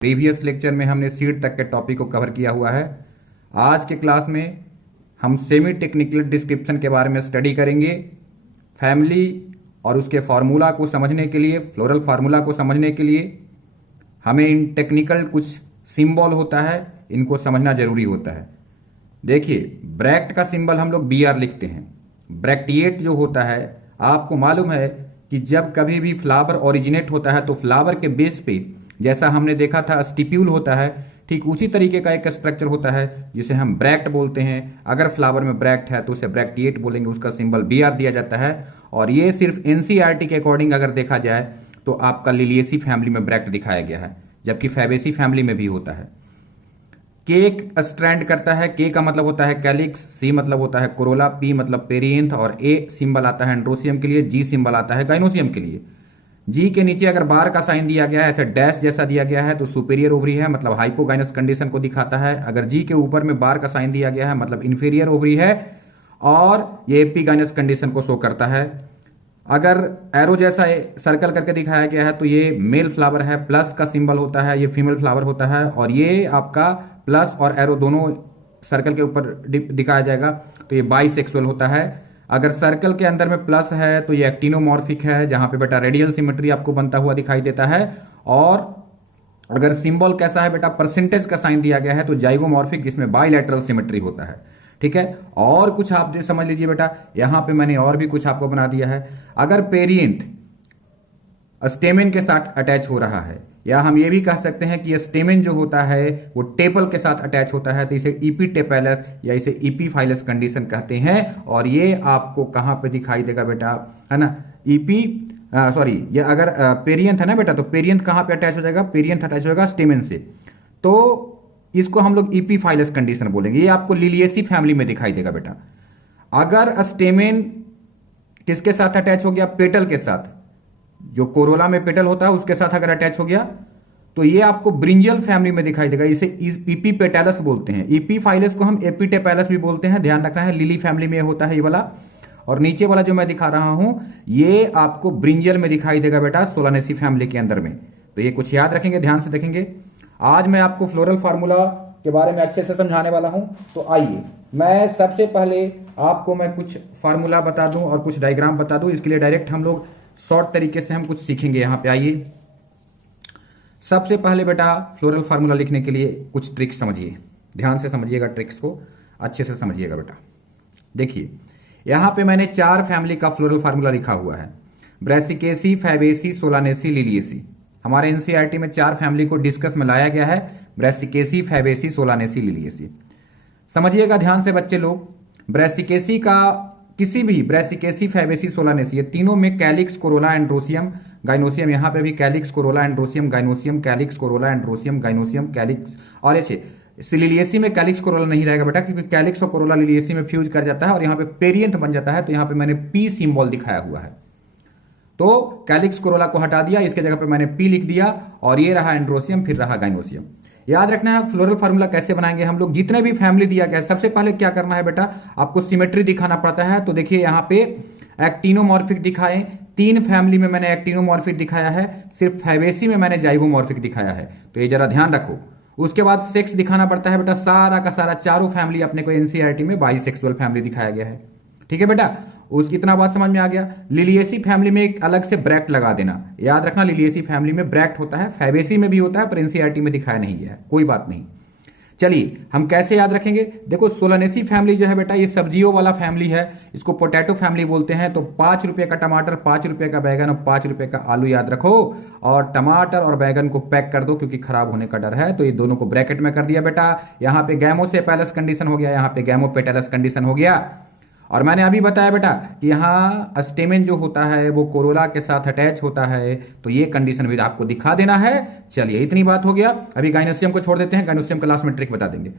Previous lecture में हमने seed तक के टॉपिक को कवर किया हुआ है। आज के क्लास में हम सेमी टेक्निकल डिस्क्रिप्शन के बारे में स्टडी करेंगे। फैमिली और उसके फार्मूला को समझने के लिए, फ्लोरल फार्मूला को समझने के लिए हमें इन टेक्निकल कुछ सिंबल होता है, इनको समझना जरूरी होता है। देखिए, ब्रैक्ट का सिंबल हम लोग BR लिखते हैं। ब्रैक्टिएट जो होता है, आपको मालूम है कि जब कभी भी फ्लावर ओरिजिनेट होता है तो फ्लावर के बेस पे, जैसा हमने देखा था स्टिप्यूल होता है, ठीक उसी तरीके का एक स्ट्रक्चर होता है जिसे हम ब्रैक्ट बोलते हैं। अगर फ्लावर में ब्रैक्ट है तो उसे ब्रैक्टिएट बोलेंगे, उसका सिंबल BR दिया जाता है। और ये सिर्फ NCERT के अकॉर्डिंग अगर देखा जाए तो आपका लिलिएसी फैमिली में ब्रैक्ट दिखाया गया है, जबकि फैबेसी फैमिली में भी होता है। केक स्ट्रैंड करता है, के का मतलब होता है कैलिक्स, सी मतलब होता है कोरोला, पी मतलब पेरिएंथ, और ए सिंबल आता है एंड्रोसियम के लिए, जी सिंबल आता है गाइनोसियम के लिए। जी के नीचे अगर बार का साइन दिया गया है, ऐसे डैश जैसा दिया गया है, तो सुपेरियर ओवरी है, मतलब हाइपोगाइनस कंडीशन को दिखाता है। अगर जी के ऊपर में बार का साइन दिया गया है, मतलब इंफीरियर ओवरी है, और ये एपिगाइनस कंडीशन को शो करता है। अगर एरो जैसा सर्कल करके दिखाया गया है तो ये मेल फ्लावर है, प्लस का सिंबल होता है, ये फीमेल फ्लावर होता है। और ये आपका प्लस और एरो दोनों सर्कल के ऊपर दिखाया जाएगा तो ये बाइसेक्सुअल होता है। अगर सर्कल के अंदर में प्लस है तो ये एक्टिनोमॉर्फिक है, जहां पे बेटा रेडियल सिमेट्री आपको बनता हुआ दिखाई देता है। और अगर सिंबल कैसा है बेटा, परसेंटेज का साइन दिया गया है तो जाइगोमॉर्फिक, जिसमें बाइलैटरल सिमेट्री होता है। ठीक है, और कुछ आप जो समझ लीजिए बेटा, यहां पे मैंने और भी कुछ आपको बना दिया है। अगर पेरिएंथ स्टेमेन के साथ अटैच हो रहा है, या हम ये भी कह सकते हैं कि स्टेमेन जो होता है वो टेपल के साथ अटैच होता है, तो इसे इपीटेपेलस या इसे इपीफाइलस कंडीशन कहते हैं। और ये आपको कहां पे दिखाई देगा बेटा, है ना, ये अगर पेरिएंथ है ना बेटा, तो पेरिएंथ कहां पे अटैच हो जाएगा, पेरिएंथ अटैच होगा स्टेमेन से, तो इसको हम लोग इपीफाइलस कंडीशन बोलेंगे। ये आपको लिलिएसी फैमिली में दिखाई देगा बेटा। अगर स्टेमेन किसके साथ अटैच हो गया, पेटल के साथ, जो कोरोला में पेटल होता है उसके साथ अगर अटैच हो गया तो ये आपको ब्रिंजल फैमिली में दिखाई देगा। इसे इपीपेटैलस बोलते हैं। इपीफाइलस को हम एपिटेपेलस भी बोलते हैं, ध्यान रखना है। लिली फैमिली में होता है ये वाला। और नीचे वाला जो मैं दिखा रहा हूं ये आपको ब्रिंजल में दिखाई देगा बेटा, सोलानेसी फैमिली के अंदर में। तो ये कुछ याद रखेंगे, ध्यान से देखेंगे। आज मैं आपको फ्लोरल फार्मूला के बारे में अच्छे से समझाने वाला हूं। तो आइए, मैं सबसे पहले आपको मैं कुछ फार्मूला बता दूं और कुछ डायग्राम बता दूं। इसके लिए डायरेक्ट हम लोग शॉर्ट तरीके से हम कुछ सीखेंगे। यहां पे आइए, सबसे पहले बेटा फ्लोरल फार्मूला लिखने के लिए कुछ ट्रिक्स समझिए, ध्यान से समझिएगा, ट्रिक्स को अच्छे से समझिएगा बेटा। देखिए, यहां पे मैंने 4 फैमिली का फ्लोरल फार्मूला लिखा हुआ है, ब्रैसिकेसी, फैबेसी, सोलानेसी, लिलिएसी। हमारे एनसीईआरटी में 4 फैमिली को डिस्कस में लाया गया है, ब्रैसिकेसी, फैबेसी, सोलानेसी, लिलिएसी। समझिएगा ध्यान से बच्चे लोग। ब्रैसिकेसी का किसी भी ब्रैसिकेसी, फैबेसी, सोलानेसी, ये तीनों में कैलिक्स, कोरोला, एंड्रोसियम, गाइनोसियम, यहां पे भी calyx, Corolla, androecium, gynoecium, calyx, Corolla, androecium, gynoecium, calyx. और ये लिलिएसी में कैलिक्स, कोरोला नहीं रहेगा बेटा, क्योंकि कैलिक्स और कोरोला लिलिएसी में फ्यूज कर जाता है और यहां पे पेरिएंथ बन जाता है। तो यहां पे मैंने P सिंबल दिखाया हुआ है, तो कैलिक्स कोरोला को हटा दिया, इसके जगह पे मैंने P लिख दिया। और ये रहा एंड्रोसियम, फिर रहा गाइनोसियम। याद रखना है फ्लोरल फार्मूला कैसे बनाएंगे हम लोग। जितने भी फैमिली दिया गया है, सबसे पहले क्या करना है बेटा, आपको सिमेट्री दिखाना पड़ता है। तो देखिए, यहां पे एक्टिनोमॉर्फिक दिखाए, 3 फैमिली में मैंने एक्टिनोमॉर्फिक दिखाया है, सिर्फ फैबेसी में मैंने जाइगोमॉर्फिक दिखाया है। तो ये जरा ध्यान रखो। उसके बाद सेक्स दिखाना पड़ता है बेटा, सारा का सारा चारों फैमिली अपने को एनसीईआरटी में बाइसेक्सुअल फैमिली दिखाया गया है। ठीक है बेटा, उस इतना बात समझ में आ गया। लिलिएसी फैमिली में एक अलग से ब्रैक्ट लगा देना, याद रखना, लिलिएसी फैमिली में ब्रैक्ट होता है, फैबेसी में भी होता है, पर एनसीईआरटी में दिखाया नहीं गया है, कोई बात नहीं। चलिए, हम कैसे याद रखेंगे। देखो, सोलानेसी फैमिली जो है बेटा, ये सब्जियों वाला फैमिली है, इसको पोटैटो फैमिली बोलते हैं। तो 5 रुपए का टमाटर, 5 रुपए का बैगन और 5 रुपए का आलू याद रखो। और टमाटर और बैगन को पैक कर दो क्योंकि खराब होने का डर है। तो ये दोनों को ब्रैकेट में कर दिया बेटा। यहां पे गैमोसेपेलस कंडीशन हो गया, यहां पे गैमोपेटेलस कंडीशन हो गया। और मैंने अभी बताया बेटा कि यहाँ स्टेमेन जो होता है वो कोरोला के साथ अटैच होता है, तो ये कंडीशन भी आपको दिखा देना है। चलिए, इतनी बात हो गया। अभी गाइनोसियम को छोड़ देते हैं, गाइनोसियम क्लास में ट्रिक बता देंगे।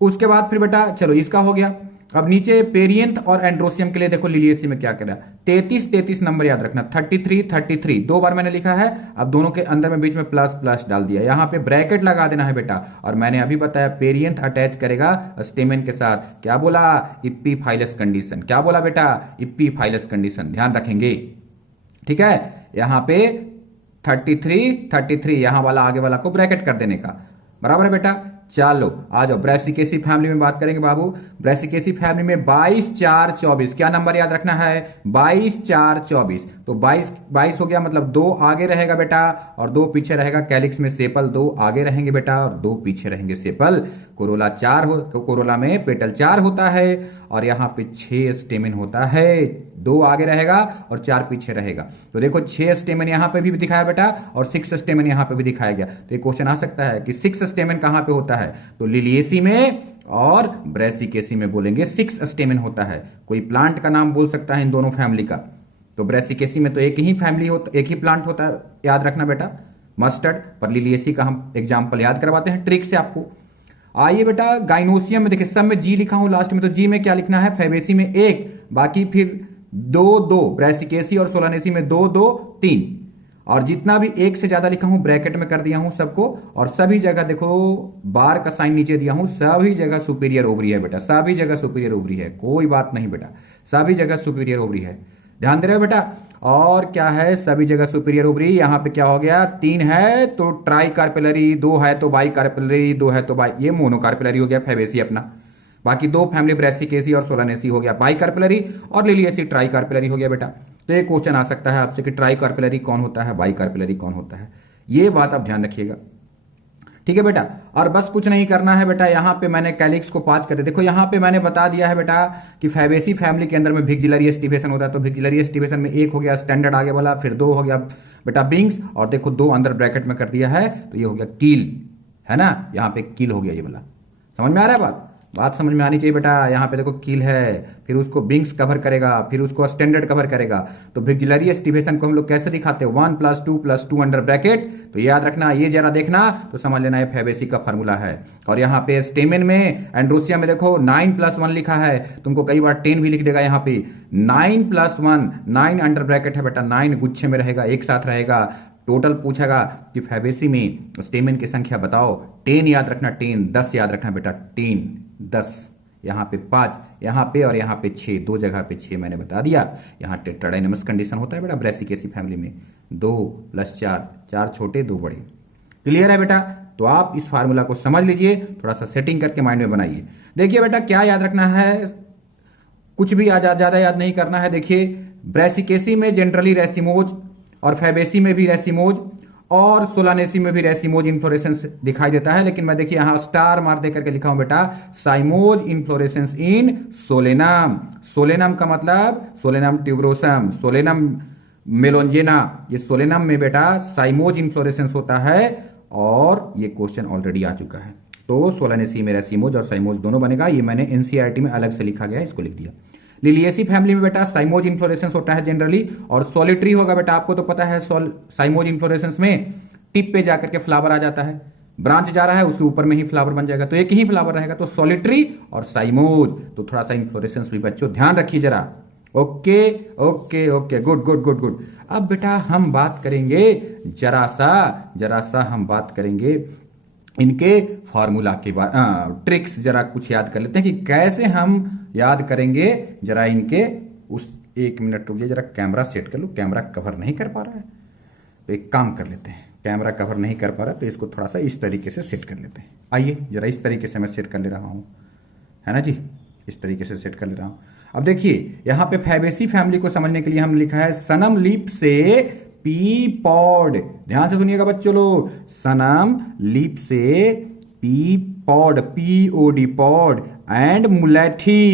उसके बाद फिर बेटा चलो, इसका हो गया। अब नीचे पेरिएंथ और एंड्रोसियम के लिए देखो, लिलिएसी में क्या करा, 33 नंबर याद रखना, 33 2 बार मैंने लिखा है। अब दोनों के अंदर में बीच में प्लस प्लस डाल दिया, यहां पे ब्रैकेट लगा देना है बेटा। और मैंने अभी बताया पेरिएंथ अटैच करेगा स्टेमेन के साथ, क्या बोला, इपीफाइलस कंडीशन। क्या बोला बेटा, इपीफाइलस कंडीशन, ध्यान रखेंगे। ठीक है, यहां पे 33 यहाँ वाला आगे वाला को ब्रैकेट कर देने का, बराबर है बेटा। चलो आ जाओ, ब्रैसिकेसी फैमिली में बात करेंगे बाबू। ब्रैसिकेसी फैमिली में 22 4 24, क्या नंबर याद रखना है? 22 4 24। तो 22 हो गया, मतलब 2 आगे रहेगा बेटा और 2 पीछे रहेगा। कैलिक्स में सेपल 2 आगे रहेंगे बेटा और 2 पीछे रहेंगे सेपल। कोरोला 4 हो, कोरोला में पेटल 4 होता है और यहाँ पे 6 स्टेमिन होता है। 2 आगे रहेगा और 4 पीछे रहेगा। तो देखो 6 स्टेमिन यहाँ पे भी दिखाया बेटा और 6 स्टेमिन यहाँ पे भी दिखाया गया। तो एक क्वेश्चन आ सकता है कि 6 स्टेमिन कहाँ पे होता है? तो लिलिएसी में और ब्रैसिकेसी में बोलेंगे 6 स्टेमिन होता है। कोई प्लांट का नाम बोल सकता है इन दोनों फैमिली का। तो ब्रैसिकेसी में तो एक ही फैमिली होता, एक ही प्लांट होता है, याद रखना बेटा, मस्टर्ड। पर लिलिएसी का हम एग्जाम्पल याद करवाते हैं ट्रिक से आपको। आइए बेटा, गाइनोसियम में देखिए सब में जी लिखा हूं लास्ट में, तो जी में क्या लिखना है? फैबेसी में 1, बाकी फिर 2 2, ब्रैसिकेसी और सोलानेसी में 2 2 3, और जितना भी 1 से ज्यादा लिखा हूं ब्रैकेट में कर दिया हूं सबको। और सभी जगह देखो बार का साइन नीचे दिया हूं, सभी जगह सुपीरियर ओवरी है बेटा, सभी जगह सुपीरियर ओवरी है, कोई बात नहीं बेटा, सभी जगह सुपीरियर ओवरी है, ध्यान दे रहे हो बेटा। और क्या है? सभी जगह सुपीरियर ओवरी। यहां पे क्या हो गया? 3 है तो ट्राई कार्पेलरी, 2 है तो बाई कार्पेलरी, 2 है तो बाई, ये मोनो कार्पेलरी हो गया फैबेसी अपना। बाकी 2 फैमिली ब्रैसिकेसी और सोलानेसी हो गया बाई कार्पेलरी और लिलिएसी ट्राई कार्पेलरी हो गया बेटा। तो ये क्वेश्चन आ सकता है आपसे कि ट्राई कार्पेलरी कौन होता है, बाई कार्पेलरी कौन होता है, ये बात आप ध्यान रखिएगा, ठीक है बेटा। और बस कुछ नहीं करना है बेटा, यहाँ पे मैंने कैलिक्स को 5 कर दिया। देखो यहाँ पे मैंने बता दिया है बेटा कि फैबेसी फैमिली के अंदर में भिक्जिलरी एस्टिवेशन होता है। तो भिक्जिलरी एस्टिवेशन में 1 हो गया स्टैंडर्ड आगे वाला, फिर 2 हो गया बेटा बिंग्स, और देखो 2 अंदर ब्रैकेट में कर दिया है तो ये हो गया कील, है ना, यहाँ पे कील हो गया ये वाला। समझ में आ रहा है बात समझ में आनी चाहिए बेटा। यहाँ पे देखो कील है, फिर उसको बिंग्स कवर करेगा, फिर उसको स्टैंडर्ड कवर करेगा। तो भिक्जिलरी एस्टिवेशन को हम लोग कैसे दिखाते हैं? 1 + 2 अंडर ब्रैकेट। तो याद रखना, ये जरा देखना तो समझ लेना, ये फैबेसी का फॉर्मूला है। और यहाँ पे स्टेमेन में एंड्रोसिया में देखो 9 + 1 लिखा है, तुमको कई बार 10 भी लिख देगा। यहाँ पे 9 + 1, 9 अंडर ब्रैकेट है बेटा, 9 गुच्छे में रहेगा, एक साथ रहेगा। टोटल पूछेगा कि फैबेसी में स्टेमेन की संख्या बताओ, 10 याद रखना, 10 10 याद रखना बेटा, 10 10, यहाँ पे 5, यहाँ पे और यहाँ पे 6, 2 जगह पे 6 मैंने बता दिया। यहाँ टेट्राडाइनमस कंडीशन होता है बेटा ब्रैसिकेसी फैमिली में, 2 + 4, 4 छोटे 2 बड़े। क्लियर है बेटा? तो आप इस फार्मूला को समझ लीजिए, थोड़ा सा सेटिंग करके माइंड में बनाइए। देखिए बेटा क्या याद रखना है, कुछ भी ज्यादा याद नहीं करना है। देखिए ब्रैसिकेसी में जनरली रेसिमोज और फैबेसी में भी रेसिमोज और सोलानेसी में भी रेसिमोज इन्फ्लोरेसेंस दिखाई देता है, लेकिन मैं देखिए यहां स्टार मार दे करके लिखा हूं बेटा साइमोज इन्फ्लोरेसेंस इन सोलेनम। सोलेनम का मतलब सोलेनम ट्यूबरोसम, सोलेनम मेलोंजेना, ये सोलेनम में बेटा साइमोज इन्फ्लोरेसेंस होता है और ये क्वेश्चन ऑलरेडी आ चुका है। तो सोलानेसी में रेसिमोज और साइमोज दोनों बनेगा, ये मैंने एनसीईआरटी में अलग से लिखा गया है, इसको लिख दिया। लिलिएसी फैमिली में बेटा साइमोज इन्फ्लोरेसेंस होता है जनरली, और सॉलिटरी होगा बेटा, आपको तो पता है साइमोज इन्फ्लोरेसेंस में टिप पे जाकर के फ्लावर आ जाता है, ब्रांच जा रहा है उसके ऊपर में ही फ्लावर बन जाएगा, तो एक ही फ्लावर रहेगा। तो सॉलिटरी और साइमोज, तो थोड़ा सा इन्फ्लोरेसेंस भी बच्चों ध्यान रखिए जरा। Okay okay okay, good good good good. अब बेटा हम बात करेंगे जरा सा हम बात करेंगे इनके फॉर्मूला के बाद, ट्रिक्स जरा कुछ याद कर लेते हैं कि कैसे हम याद करेंगे जरा इनके। उस 1 मिनट रुकिए, जरा कैमरा सेट कर लो, कैमरा कवर नहीं कर पा रहा है, तो एक काम कर लेते हैं, कैमरा कवर नहीं कर पा रहा तो इसको थोड़ा सा इस तरीके से सेट कर लेते हैं। आइए जरा इस तरीके से मैं सेट कर ले रहा हूँ, है ना जी, इस तरीके से सेट कर ले रहा हूँ। अब देखिए यहाँ पे फैबेसी फैमिली को समझने के लिए हम लिखा है सनम लीप से पी पॉड, ध्यान से सुनिएगा बच्चों लोग, सनम लीप से pea pod, POD pod and मुलेठी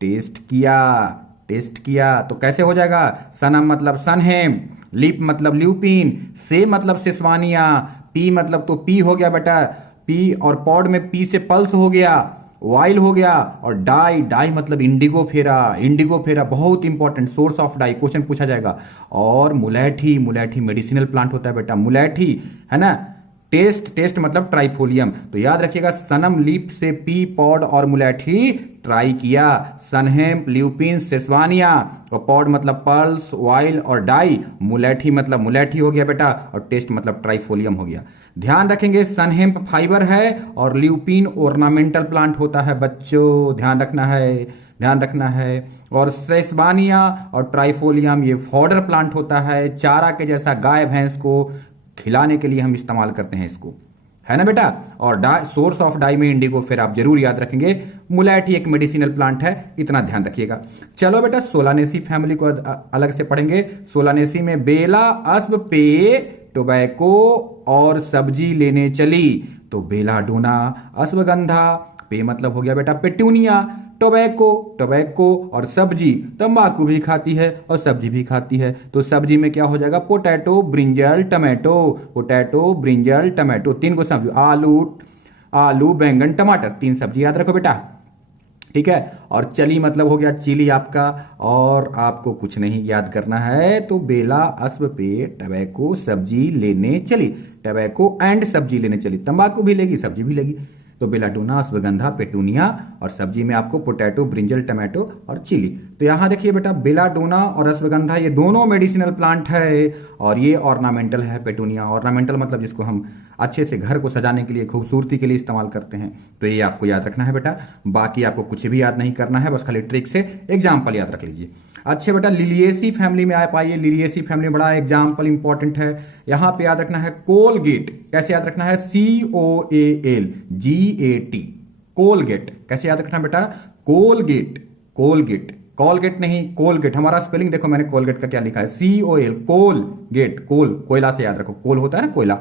टेस्ट किया तो कैसे हो जाएगा? सनम मतलब सनहेम, लीप मतलब ल्यूपिन, से मतलब सिस्वानिया, पी मतलब तो पी हो गया बेटा, पी और पॉड में पी से पल्स हो गया, वाइल हो गया, और डाई मतलब इंडिगो फेरा बहुत important, source of dye, question पूछा जाएगा। और मुलेठी मेडिसिनल प्लांट होता है बेटा, मुलेठी, है ना। टेस्ट मतलब ट्राइफोलियम, तो याद रखिएगा सनम लीप से पी पॉड और मुलेठी ट्राई किया, सनहेम ल्यूपिन सेस्वानिया, और पॉड मतलब पल्स वाइल और डाई, मुलेठी मतलब मुलेठी हो गया बेटा, और टेस्ट मतलब ट्राइफोलियम हो गया। ध्यान रखेंगे सनहेम्प फाइबर है और ल्यूपिन ऑर्नामेंटल प्लांट होता है बच्चों, ध्यान रखना है। ध्यान रखना है। और सेसबानिया और ट्राइफोलियम ये फॉडर प्लांट होता है, चारा के जैसा गाय भैंस को खिलाने के लिए हम इस्तेमाल करते हैं इसको, है ना बेटा। और सोर्स ऑफ डाई में इंडिगो फिर आप जरूर याद रखेंगे। मुलैठी एक मेडिसिनल प्लांट है, इतना ध्यान रखिएगा। चलो बेटा सोलानेसी फैमिली को अलग से पढ़ेंगे। सोलानेसी में बेला अस्ब पे टोबैको और सब्जी लेने चली, तो बेलाडोना, अश्वगंधा, पे मतलब हो गया बेटा पेटूनिया, टोबैको और सब्जी, तंबाकू भी खाती है और सब्जी भी खाती है, तो सब्जी में क्या हो जाएगा potato, brinjal, tomato, potato, brinjal, tomato, तीन को सब्जी, आलू बैंगन टमाटर, तीन सब्जी याद रखो बेटा, ठीक है। और चली मतलब हो गया चिली आपका, और आपको कुछ नहीं याद करना है, तो बेला अस्व पे टबैको सब्जी लेने चली, टबैको एंड सब्जी लेने चली, तंबाकू भी लेगी सब्जी भी लेगी, तो बेलाडोना, अश्वगंधा, पेटूनिया, और सब्जी में आपको पोटैटो, ब्रिंजल, टमाटो और चिली। तो यहाँ देखिए बेटा बेलाडोना और अश्वगंधा ये दोनों मेडिसिनल प्लांट है, और ये ऑर्नामेंटल है पेटूनिया। ऑर्नामेंटल मतलब जिसको हम अच्छे से घर को सजाने के लिए, खूबसूरती के लिए इस्तेमाल करते हैं, तो ये आपको याद रखना है बेटा। बाकी आपको कुछ भी याद नहीं करना है, बस खाली ट्रिक से एग्जाम्पल याद रख लीजिए। अच्छे बेटा लिलिएसी फैमिली में आ पाइए। लिलिएसी फैमिली में बड़ा एग्जाम्पल इंपॉर्टेंट है, यहाँ पे याद रखना है कोलगेट। कैसे याद रखना है? COALGAT, Colgate. कैसे याद रखना है बेटा? कोलगेट, कोलगेट, कोलगेट नहीं कोलगेट। हमारा स्पेलिंग देखो मैंने कोलगेट का क्या लिखा है, COL, कोलगेट, कोल कोयला से याद रखो, कोल होता है ना कोयला।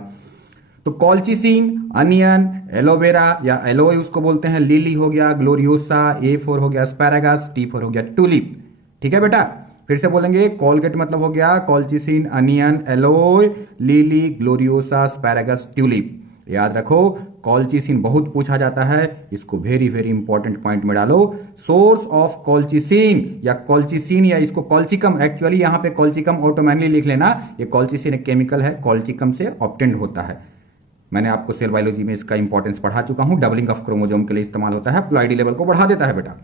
तो कॉल्चिसिन, अनियन, एलोवेरा या एलोए उसको बोलते हैं, लिली हो गया, ग्लोरियोसा, A4 हो गया, एस्पैरागस, T4 हो गया टूलिप। ठीक है बेटा, फिर से बोलेंगे कोलगेट मतलब हो गया colchicine, onion, alloy, lily, gloriosa, asparagus, tulip. याद रखो कॉल्चिसिन बहुत पूछा जाता है, इसको वेरी वेरी इंपॉर्टेंट पॉइंट में डालो। सोर्स ऑफ कॉल्चिसिन या कॉल्चिसिन या इसको कॉल्चिकम, एक्चुअली यहां पे कॉल्चिकम ऑटोमैनली लिख लेना, ये कॉल्चिसिन एक केमिकल है, कॉल्चिकम से ऑब्टेंड होता है। मैंने आपको सेल बायोलॉजी में इसका इंपॉर्टेंस पढ़ा चुका हूं, डबलिंग ऑफ क्रोमोजोम के लिए इस्तेमाल होता है, प्लॉइडी लेवल को बढ़ा देता है बेटा।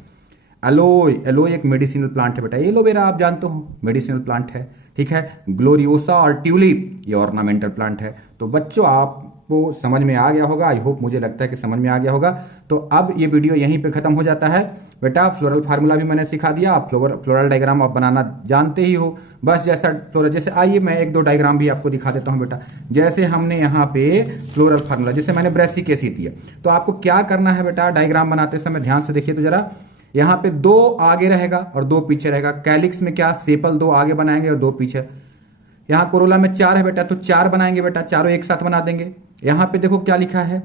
एलोए, एलोए एक मेडिसिनल प्लांट है बेटा, एलोवेरा आप जानते हो मेडिसिनल प्लांट है, ठीक है। ग्लोरियोसा और ट्यूलिप ये ऑर्नामेंटल प्लांट है। तो बच्चों आपको समझ में आ गया होगा, आई होप, मुझे लगता है कि समझ में आ गया होगा। तो अब ये वीडियो यहीं पे खत्म हो जाता है बेटा। फ्लोरल फार्मूला भी मैंने सिखा दिया, आप फ्लोरल डायग्राम आप बनाना जानते ही हो। बस जैसा फ्लोरल, जैसे आइए मैं एक दो डायग्राम भी आपको दिखा देता हूं बेटा। जैसे हमने यहाँ पे फ्लोरल फार्मूला, जैसे मैंने ब्रेसिक एसिड दिया, तो आपको क्या करना है बेटा, डायग्राम बनाते समय ध्यान से देखिए तो जरा। यहाँ पे दो आगे रहेगा और दो पीछे रहेगा। कैलिक्स में क्या, सेपल दो आगे बनाएंगे और दो पीछे। यहाँ कोरोला में चार है बेटा, तो चार बनाएंगे बेटा, चारों एक साथ बना देंगे। यहाँ पे देखो क्या लिखा है,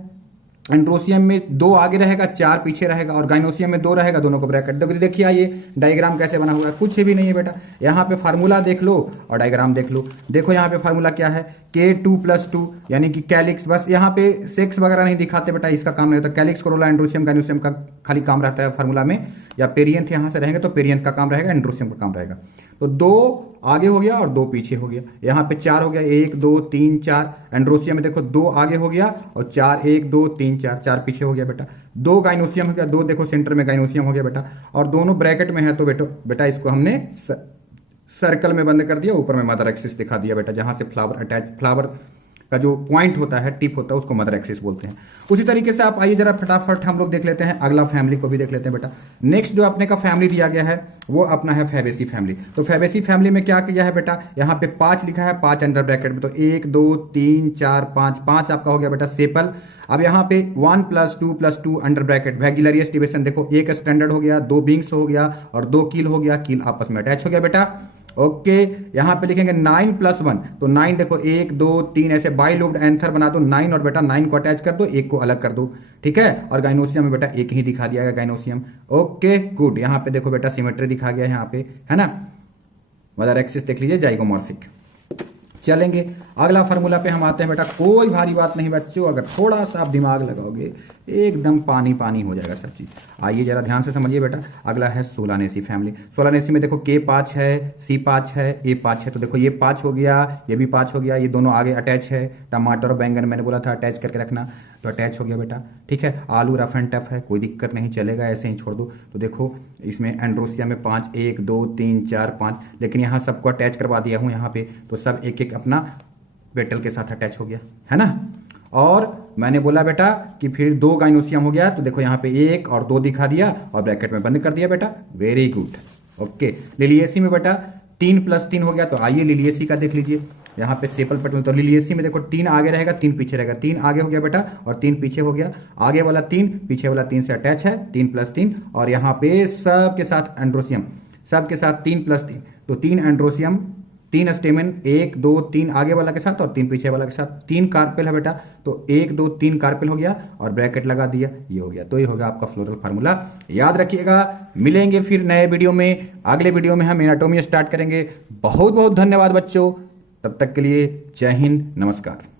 एंड्रोसियम में दो आगे रहेगा, चार पीछे रहेगा, और गाइनोसियम में दो रहेगा, दोनों को ब्रैकेट। देखिए ये डायग्राम कैसे बना हुआ है, कुछ भी नहीं है बेटा। यहाँ पे फार्मूला देख लो और डायग्राम देख लो। देखो यहाँ पे फार्मूला क्या है, K2+2 यानी कि कैलिक्स। बस यहाँ पे सेक्स वगैरह नहीं दिखाते बेटा, इसका काम नहीं होता। कैलिक्स, कोरोला, एंड्रोसियम, गाइनोसियम का खाली काम रहता है फार्मूला में, या पेरियंथ यहाँ से रहेंगे तो पेरियंथ का काम रहेगा, एंड्रोसियम का काम रहेगा। तो दो आगे हो गया और दो पीछे हो गया। यहाँ पे चार हो गया, 1 2 3 4। एंड्रोसियम में देखो दो आगे हो गया और चार, 1 2 3 4, चार पीछे हो गया बेटा। दो गाइनोसियम हो गया, दो देखो सेंटर में गाइनोसियम हो गया बेटा, और दोनों ब्रैकेट में है, तो बेटा इसको हमने सर्कल में बंद कर दिया, ऊपर में मदर एक्सिस दिखा दिया बेटा, जहां से फ्लावर अटैच, फ्लावर का जो पॉइंट होता है, टिप होता है, उसको मदर एक्सिस बोलते हैं। उसी तरीके से आप आइए जरा फटाफट हम लोग देख लेते हैं, अगला फैमिली को भी देख लेते हैं बेटा। नेक्स्ट जो अपने का फैमिली दिया गया है वो अपना है फैबेसी फैमिली। तो फैबेसी फैमिली में क्या किया है बेटा, यहाँ पे 5 लिखा है, 5 अंडर ब्रैकेट में, तो 1 2 3 4 5, 5 आपका हो गया बेटा सेपल। अब यहाँ पे 1+2+2 अंडर ब्रैकेट वैगुलरियस टिबेसन, देखो एक स्टैंडर्ड हो गया, 2 विंग्स हो गया और 2 कील हो गया, कील आपस में अटैच हो गया बेटा। ओके, यहाँ पे लिखेंगे 9+1, तो 9 देखो 1 2 3 ऐसे बाइलोब्ड एंथर बना दो 9, और बेटा 9 को अटैच कर दो, 1 को अलग कर दो, ठीक है। और गाइनोसियम में बेटा एक ही दिखा दिया गया गाइनोसियम। ओके गुड, यहाँ पे देखो बेटा सिमेट्री दिखा गया है यहाँ पे, है ना। मदर एक्सिस देख लीजिए, जाइगोमॉर्फिक। चलेंगे अगला फार्मूला पे हम आते हैं बेटा। कोई भारी बात नहीं बच्चों, अगर थोड़ा सा आप दिमाग लगाओगे एकदम पानी पानी हो जाएगा सब चीज। आइए जरा ध्यान से समझिए बेटा। अगला है सोलानेसी फैमिली। सोलानेसी में देखो K5 है, C5 है, A5 है, तो देखो ये 5 हो गया, ये भी 5 हो गया, ये दोनों आगे अटैच है। टमाटर और बैंगन मैंने बोला था अटैच करके रखना, तो अटैच हो गया बेटा, ठीक है। आलू रफ एंड टफ है, कोई दिक्कत नहीं, चलेगा, ऐसे ही छोड़ दो। तो देखो इसमें एंड्रोसिया में 5, 1 2 3 4 5, लेकिन यहाँ सबको अटैच करवा दिया हूँ यहाँ पे, तो सब एक एक अपना पेटल के साथ अटैच हो गया, है ना। और मैंने बोला बेटा कि फिर 2 गाइनोसियम हो गया, तो देखो यहाँ पे 1 और 2 दिखा दिया और ब्रैकेट में बंद कर दिया बेटा। Very good. ओके, लिलिएसी में बेटा 3 + 3 हो गया, तो आइए लिलिएसी का देख लीजिए। यहाँ पे सेपल पेटल, तो लिलिएसी में देखो 3 आगे रहेगा 3 पीछे रहेगा, 3 आगे हो गया बेटा और 3 पीछे हो गया। आगे वाला 3 पीछे वाला 3 से अटैच है, 3 + 3। और यहाँ पे सब के साथ एंड्रोसियम, सब के साथ 3 + 3, तो 3 एंड्रोसियम, 3 स्टेमेन, 1 2 3 आगे वाला के साथ और 3 पीछे वाला के साथ, 3 कार्पेल है बेटा, तो 1 2 3 कार्पेल हो गया और ब्रैकेट लगा दिया, ये हो गया। तो ये होगा आपका फ्लोरल फार्मूला। याद रखिएगा, मिलेंगे फिर नए वीडियो में। अगले वीडियो में हम एनाटॉमी स्टार्ट करेंगे। बहुत बहुत धन्यवाद बच्चों, तब तक के लिए जय हिंद, नमस्कार।